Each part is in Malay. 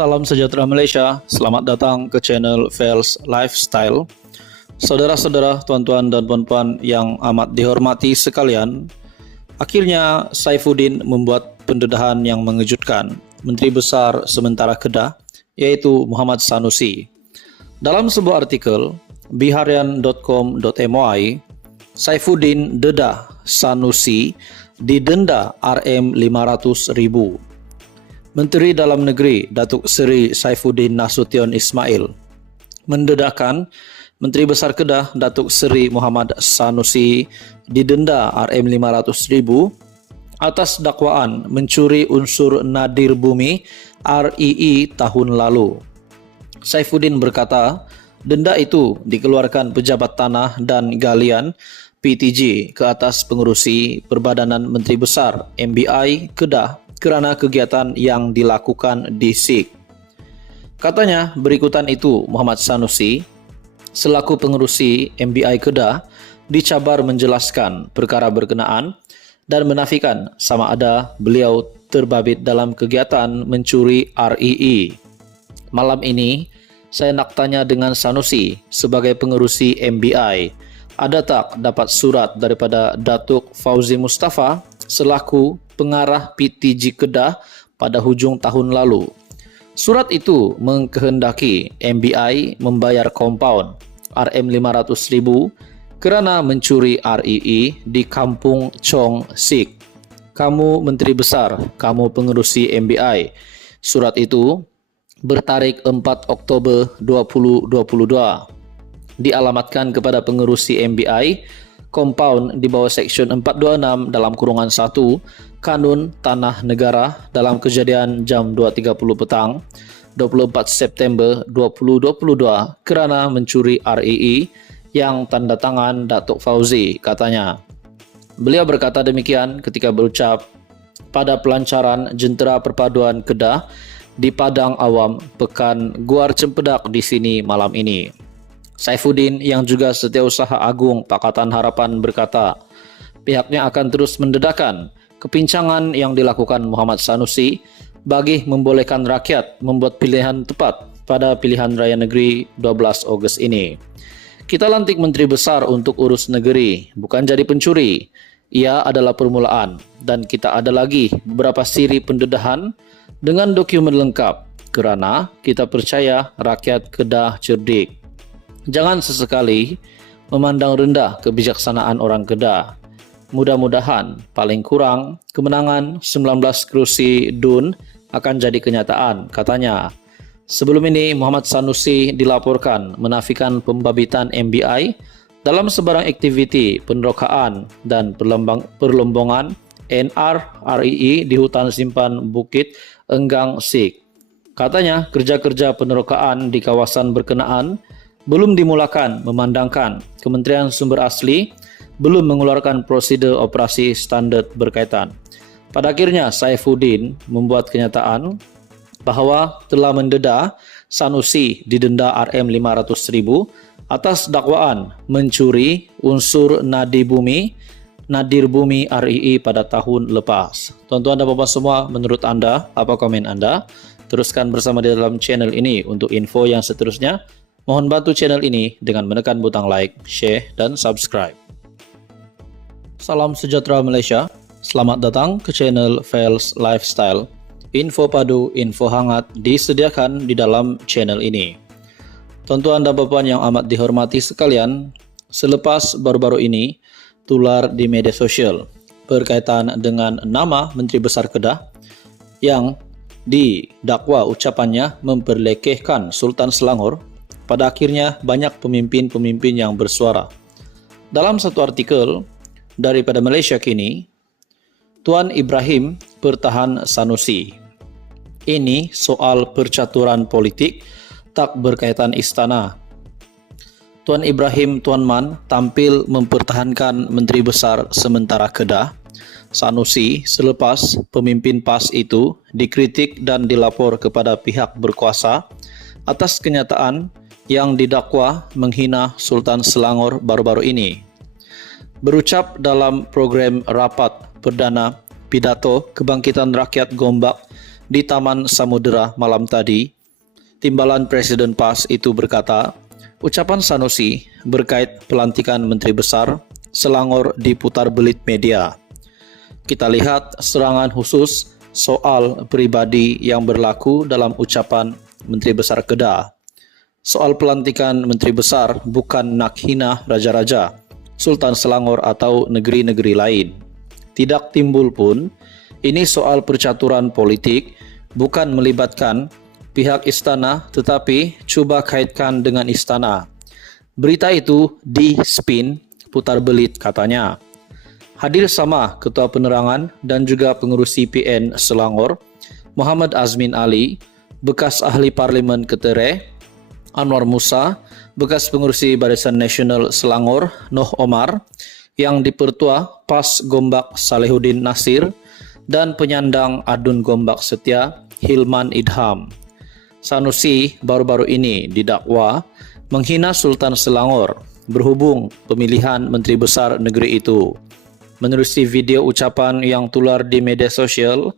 Salam sejahtera Malaysia, selamat datang ke channel Fels Lifestyle. Saudara-saudara, tuan-tuan dan puan-puan yang amat dihormati sekalian, akhirnya Saifuddin membuat pendedahan yang mengejutkan Menteri Besar sementara Kedah, yaitu Muhammad Sanusi. Dalam sebuah artikel, biharian.com.my, Saifuddin dedah Sanusi didenda Rm500.000. Menteri Dalam Negeri Datuk Seri Saifuddin Nasution Ismail mendedahkan Menteri Besar Kedah Datuk Seri Muhammad Sanusi didenda Rm500.000 atas dakwaan mencuri unsur nadir bumi REE tahun lalu. Saifuddin berkata, denda itu dikeluarkan Pejabat Tanah dan Galian PTG ke atas pengerusi Perbadanan Menteri Besar MBI Kedah kerana kegiatan yang dilakukan di SIG. Katanya, berikutan itu Muhammad Sanusi selaku pengerusi MBI Kedah dicabar menjelaskan perkara berkenaan dan menafikan sama ada beliau terbabit dalam kegiatan mencuri REE. Malam ini, saya nak tanya dengan Sanusi sebagai pengerusi MBI, ada tak dapat surat daripada Datuk Fauzi Mustafa selaku pengarah PTG Kedah pada hujung tahun lalu. Surat itu mengkehendaki MBI membayar kompaun Rm500.000 kerana mencuri REE di Kampung Chong SIG. Kamu Menteri Besar, kamu pengerusi MBI. Surat itu bertarik 4 Oktober 2022. Dialamatkan kepada pengerusi MBI, kompaun di bawah Seksyen 426 dalam kurungan 1 Kanun Tanah Negara dalam kejadian jam 2.30 petang 24 September 2022 kerana mencuri REE yang tanda tangan Datuk Fauzi, katanya. Beliau berkata demikian ketika berucap pada pelancaran Jentera Perpaduan Kedah di Padang Awam Pekan Guar Cempedak di sini malam ini. Saifuddin yang juga Setiausaha Agung Pakatan Harapan berkata, pihaknya akan terus mendedahkan kepincangan yang dilakukan Muhammad Sanusi bagi membolehkan rakyat membuat pilihan tepat pada pilihan raya negeri 12 Ogos ini. Kita lantik Menteri Besar untuk urus negeri, bukan jadi pencuri. Ia adalah permulaan dan kita ada lagi beberapa siri pendedahan dengan dokumen lengkap kerana kita percaya rakyat Kedah cerdik. Jangan sesekali memandang rendah kebijaksanaan orang Kedah. Mudah-mudahan paling kurang kemenangan 19 kerusi DUN akan jadi kenyataan, katanya. Sebelum ini Muhammad Sanusi dilaporkan menafikan pembabitan MBI dalam sebarang aktiviti penerokaan dan perlombongan NR-REE di hutan simpan Bukit Enggang SIG. Katanya kerja-kerja penerokaan di kawasan berkenaan belum dimulakan memandangkan Kementerian Sumber Asli belum mengeluarkan prosedur operasi standard berkaitan. Pada akhirnya Saifuddin membuat kenyataan bahawa telah mendedah Sanusi didenda Rm500.000 atas dakwaan mencuri unsur nadir bumi REE pada tahun lepas. Tuan-tuan dan puan-puan semua, menurut anda, apa komen anda? Teruskan bersama di dalam channel ini untuk info yang seterusnya. Mohon bantu channel ini dengan menekan butang like, share dan subscribe. Salam sejahtera Malaysia. Selamat datang ke channel Fels Lifestyle. Info padu, info hangat disediakan di dalam channel ini. Tuan-tuan dan puan-puan yang amat dihormati sekalian, selepas baru-baru ini tular di media sosial berkaitan dengan nama Menteri Besar Kedah yang didakwa ucapannya memperlekehkan Sultan Selangor, pada akhirnya banyak pemimpin-pemimpin yang bersuara. Dalam satu artikel daripada Malaysia Kini, Tuan Ibrahim pertahan Sanusi. Ini soal percaturan politik tak berkaitan istana. Tuan Ibrahim Tuan Man tampil mempertahankan Menteri Besar sementara Kedah, Sanusi, selepas pemimpin PAS itu dikritik dan dilapor kepada pihak berkuasa atas kenyataan yang didakwa menghina Sultan Selangor baru-baru ini. Berucap dalam program rapat perdana pidato Kebangkitan Rakyat Gombak di Taman Samudera malam tadi, Timbalan Presiden PAS itu berkata, ucapan Sanusi berkait pelantikan Menteri Besar Selangor diputar belit media. Kita lihat serangan khusus soal pribadi yang berlaku dalam ucapan Menteri Besar Kedah. Soal pelantikan Menteri Besar bukan nak hina raja-raja, Sultan Selangor atau negeri-negeri lain. Tidak timbul pun, ini soal percaturan politik, bukan melibatkan pihak istana tetapi cuba kaitkan dengan istana. Berita itu di-spin, putar belit katanya. Hadir sama Ketua Penerangan dan juga pengurus CPN Selangor, Muhammad Azmin Ali, bekas ahli Parlimen Ketere, Anwar Musa, bekas pengurusi Barisan Nasional Selangor, Noh Omar, yang dipertua PAS Gombak Salehuddin Nasir, dan penyandang Adun Gombak Setia, Hilman Idham. Sanusi baru-baru ini didakwa menghina Sultan Selangor berhubung pemilihan Menteri Besar negeri itu. Menerusi video ucapan yang tular di media sosial,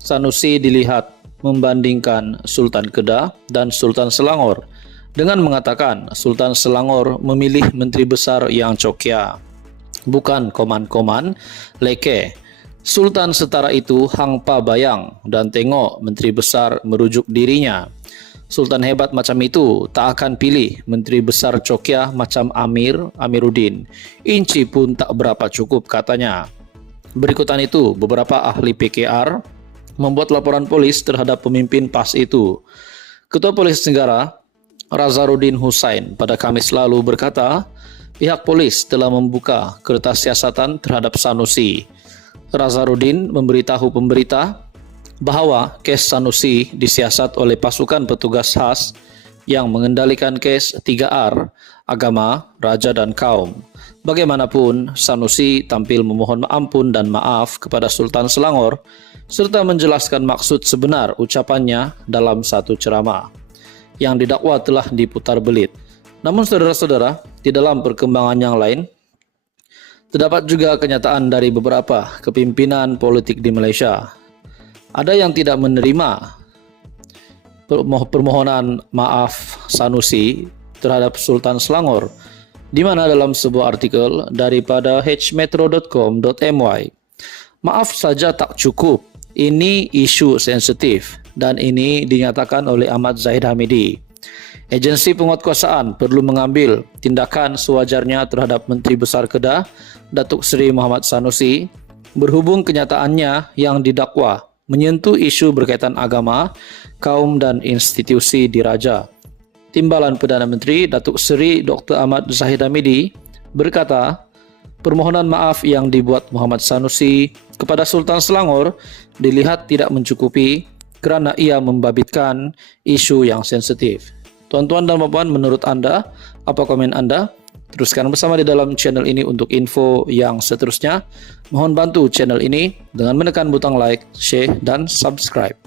Sanusi dilihat membandingkan Sultan Kedah dan Sultan Selangor dengan mengatakan Sultan Selangor memilih Menteri Besar yang cokya, bukan koman-koman leke. Sultan setara itu hangpa bayang dan tengok Menteri Besar merujuk dirinya. Sultan hebat macam itu tak akan pilih Menteri Besar cokya macam Amiruddin. Inci pun tak berapa cukup katanya. Berikutan itu, beberapa ahli PKR membuat laporan polis terhadap pemimpin PAS itu. Ketua Polis Negara Razarudin Hussain pada Kamis lalu berkata, pihak polis telah membuka kertas siasatan terhadap Sanusi. Razarudin memberitahu pemberita bahwa kes Sanusi disiasat oleh pasukan petugas khas yang mengendalikan kes 3R, agama, raja dan kaum. Bagaimanapun, Sanusi tampil memohon ampun dan maaf kepada Sultan Selangor serta menjelaskan maksud sebenar ucapannya dalam satu ceramah. Yang didakwa telah diputar belit. Namun saudara-saudara, di dalam perkembangan yang lain, terdapat juga kenyataan dari beberapa kepimpinan politik di Malaysia. Ada yang tidak menerima permohonan maaf Sanusi terhadap Sultan Selangor, di mana dalam sebuah artikel daripada hmetro.com.my, maaf saja tak cukup, ini isu sensitif. Dan ini dinyatakan oleh Ahmad Zahid Hamidi. Agensi penguatkuasaan perlu mengambil tindakan sewajarnya terhadap Menteri Besar Kedah, Datuk Seri Muhammad Sanusi, berhubung kenyataannya yang didakwa menyentuh isu berkaitan agama, kaum dan institusi diraja. Timbalan Perdana Menteri Datuk Seri Dr. Ahmad Zahid Hamidi berkata, permohonan maaf yang dibuat Muhammad Sanusi kepada Sultan Selangor dilihat tidak mencukupi kerana ia membabitkan isu yang sensitif. Tuan-tuan dan puan, menurut anda, apa komen anda? Teruskan bersama di dalam channel ini untuk info yang seterusnya. Mohon bantu channel ini dengan menekan butang like, share dan subscribe.